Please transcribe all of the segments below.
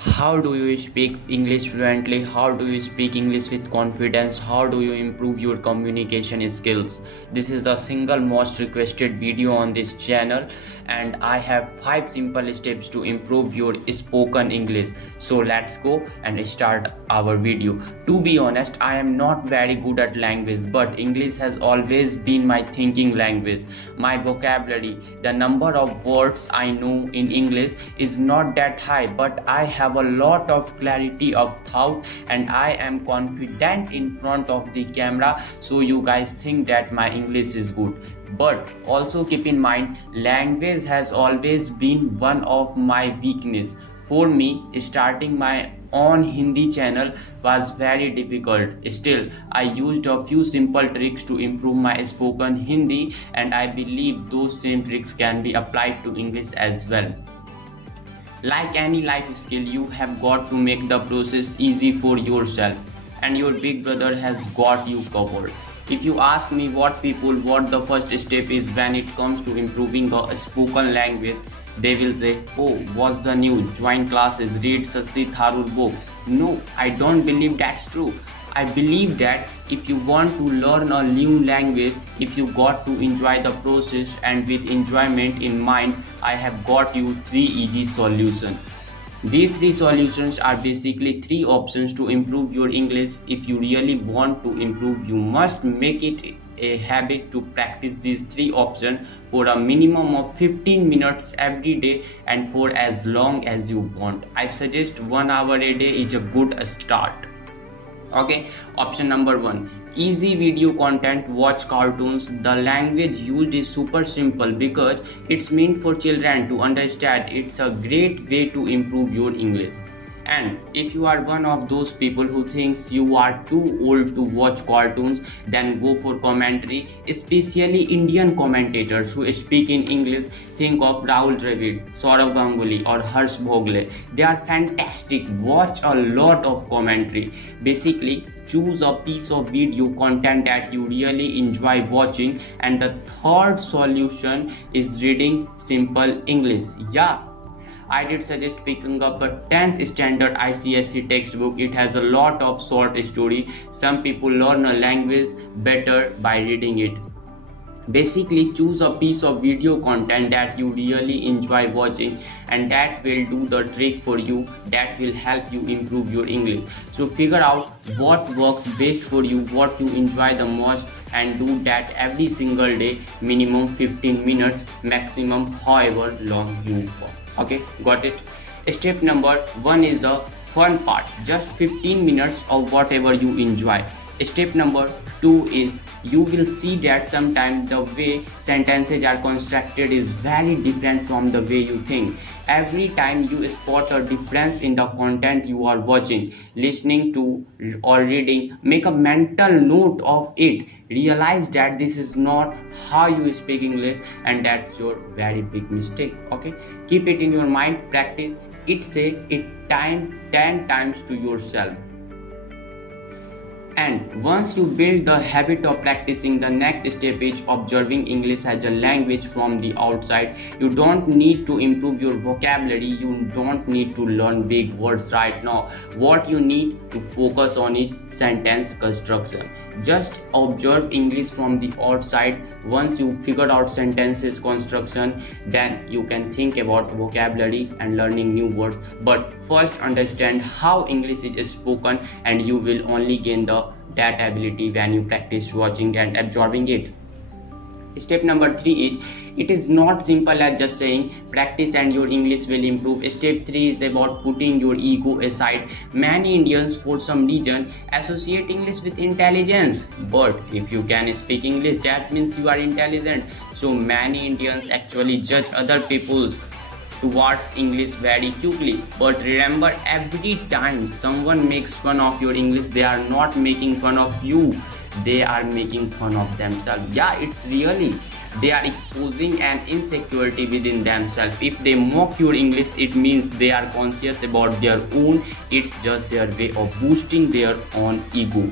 How do you speak English fluently? How do you speak English with confidence? How do you improve your communication skills? This is the single most requested video on this channel, and I have 5 simple steps to improve your spoken English. So let's go and start our video. To be honest, I am not very good at language, but English has always been my thinking language. My vocabulary, the number of words I know in English is not that high, but I have a lot of clarity of thought and I am confident in front of the camera, so you guys think that my English is good. But also keep in mind, language has always been one of my weakness. For me, starting my own Hindi channel was very difficult. Still, I used a few simple tricks to improve my spoken Hindi, and I believe those same tricks can be applied to English as well. Like any life skill, you have got to make the process easy for yourself, and your big brother has got you covered. If you ask me what the first step is when it comes to improving a spoken language, they will say, "Oh, what's the news? Join classes, read Sasi Tharoor books." No, I don't believe that's true. I believe that if you want to learn a new language, if you got to enjoy the process and with enjoyment in mind, I have got you 3 easy solutions. These 3 solutions are basically 3 options to improve your English. If you really want to improve, you must make it a habit to practice these 3 options for a minimum of 15 minutes every day and for as long as you want. I suggest 1 hour a day is a good start. Okay, option number 1, easy video content. Watch cartoons. The language used is super simple because it's meant for children to understand. It's a great way to improve your English. And if you are one of those people who thinks you are too old to watch cartoons, then go for commentary, especially Indian commentators who speak in English. Think of Rahul Dravid, Saurav Ganguly or Harsh Bhogle. They are fantastic. Watch a lot of commentary. Basically, choose a piece of video content that you really enjoy watching. And the third solution is reading simple English. Yeah, I did suggest picking up a 10th standard ICSE textbook. It has a lot of short story. Some people learn a language better by reading it. Basically, choose a piece of video content that you really enjoy watching, and that will do the trick for you. That will help you improve your English. So figure out what works best for you, what you enjoy the most, and do that every single day, minimum 15 minutes, maximum however long you want. Okay, got it? Step number 1 is the fun part, just 15 minutes of whatever you enjoy. Step number 2 is you will see that sometimes the way sentences are constructed is very different from the way you think. Every time you spot a difference in the content you are watching, listening to, or reading, make a mental note of it. Realize that this is not how you speak English, and that's your very big mistake. Okay, keep it in your mind, practice it, say it 10 times to yourself. And once you build the habit of practicing, the next step is observing English as a language from the outside. You don't need to improve your vocabulary, you don't need to learn big words right now. What you need to focus on is sentence construction. Just observe English from the outside. Once you figure out sentences construction, then you can think about vocabulary and learning new words. But first understand how English is spoken, and you will only gain that ability when you practice watching and absorbing it. Step number 3 is, it is not simple as just saying practice and your English will improve. Step 3 is about putting your ego aside. Many Indians for some reason associate English with intelligence, but if you can speak English, that means you are intelligent. So many Indians actually judge other people's towards English very quickly. But remember, every time someone makes fun of your English, they are not making fun of you, they are making fun of themselves. Yeah, it's really, they are exposing an insecurity within themselves. If they mock your English, it means they are conscious about their own. It's just their way of boosting their own ego.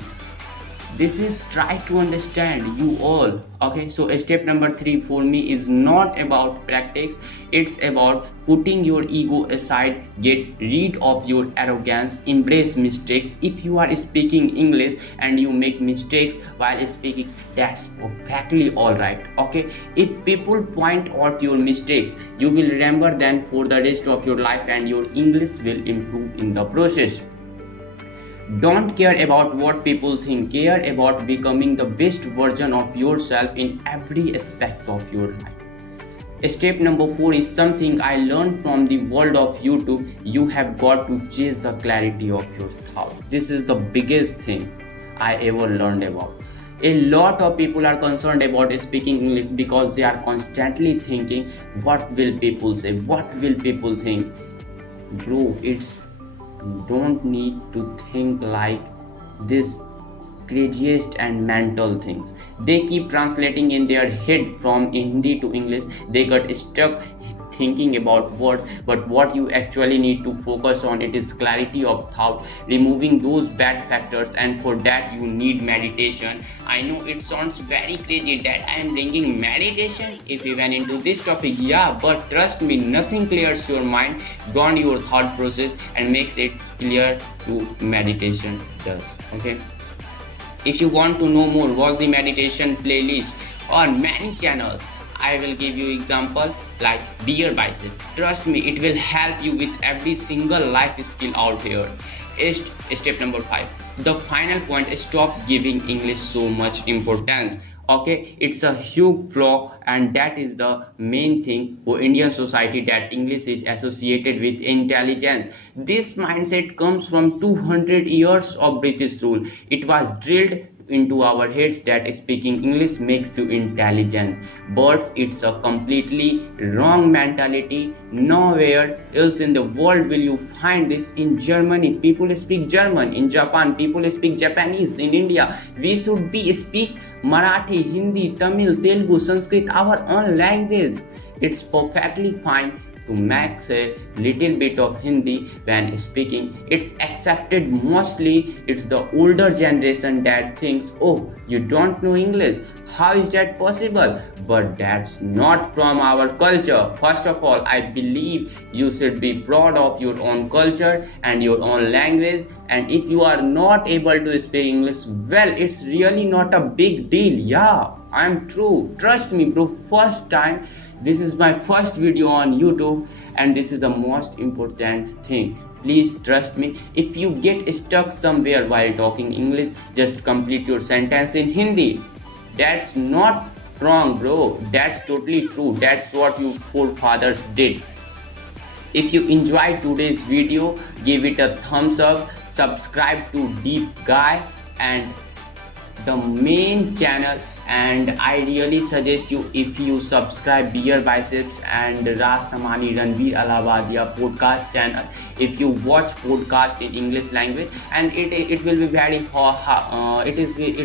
This is try to understand you all. Okay, so step number 3 for me is not about practice, it's about putting your ego aside, get rid of your arrogance, embrace mistakes. If you are speaking English and you make mistakes while speaking, that's perfectly all right. Okay, if people point out your mistakes, you will remember them for the rest of your life and your English will improve in the process. Don't care about what people think, care about becoming the best version of yourself in every aspect of your life. Step number 4 is something I learned from the world of YouTube. You have got to chase the clarity of your thoughts. This is the biggest thing I ever learned about. A lot of people are concerned about speaking English because they are constantly thinking, what will people say? What will people think? Bro, it's don't need to think like this craziest and mental things. They keep translating in their head from Hindi to English. They got stuck thinking about words, but what you actually need to focus on it is clarity of thought, removing those bad factors, and for that you need meditation. I know it sounds very crazy that I am bringing meditation if we went into this topic, yeah, but trust me, nothing clears your mind beyond your thought process and makes it clear to meditation does. Okay, if you want to know more, watch the meditation playlist on many channels. I will give you example like beer bicep. Trust me, it will help you with every single life skill out here. Step number 5. The final point is stop giving English so much importance. Okay, it's a huge flaw, and that is the main thing for Indian society, that English is associated with intelligence. This mindset comes from 200 years of British rule. It was drilled into our heads that speaking English makes you intelligent, but it's a completely wrong mentality. Nowhere else in the world will you find this. In Germany, people speak German. In Japan, people speak Japanese. In India, we should be speak Marathi, Hindi, Tamil, Telugu, Sanskrit, our own language. It's perfectly fine to max a little bit of Hindi when speaking. It's accepted. Mostly it's the older generation that thinks, oh, you don't know English, how is that possible? But that's not from our culture. First of all, I believe you should be proud of your own culture and your own language, and if you are not able to speak English well, it's really not a big deal. Yeah, I'm true, trust me bro. First time, this is my first video on YouTube, and this is the most important thing. Please trust me. If you get stuck somewhere while talking English, just complete your sentence in Hindi. That's not wrong bro, that's totally true. That's what your forefathers did. If you enjoyed today's video, give it a thumbs up, subscribe to Deep Guy and the main channel, and I really suggest you, if you subscribe Beer Biceps and Raj Samani Ranveer Allahabadia podcast channel, if you watch podcast in English language, and it will be very it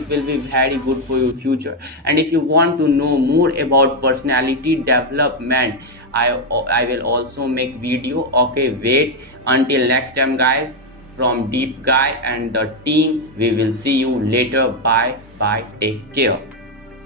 will be very good for your future. And if you want to know more about personality development, I will also make video. Okay, wait until next time guys. From Deep Guy and the team, we will see you later. Bye bye, take care.